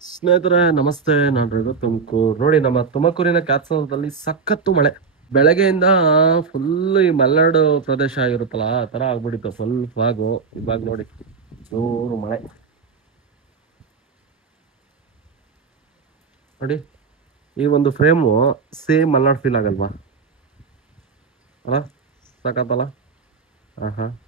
ಸ್ನೇಹಿತರೆ ನಮಸ್ತೆ. ನಾನು ರಘು ತುಮಕೂರು. ನೋಡಿ, ನಮ್ಮ ತುಮಕೂರಿನ ಕ್ಯಾತ್ಸಂದ್ರದಲ್ಲಿ ಸಖತ್ತು ಮಳೆ. ಬೆಳಗ್ಗೆಯಿಂದ ಫುಲ್ ಈ ಮಲೆನಾಡು ಪ್ರದೇಶ ಆಗಿರುತ್ತಲ್ಲ, ಆ ತರ ಆಗ್ಬಿಟ್ಟಿತ್ತು. Full fog. ಇವಾಗ ನೋಡಿ, ಜೋರು ಮಳೆ. ನೋಡಿ, ಈ ಒಂದು ಫ್ರೇಮು ಸೇಮ್ ಮಲೆನಾಡು ಫೀಲ್ ಆಗಲ್ವಾ? ಅಲ್ಲ, ಸಾಕತ್ತಲ್ಲ. ಹಾ ಹಾ.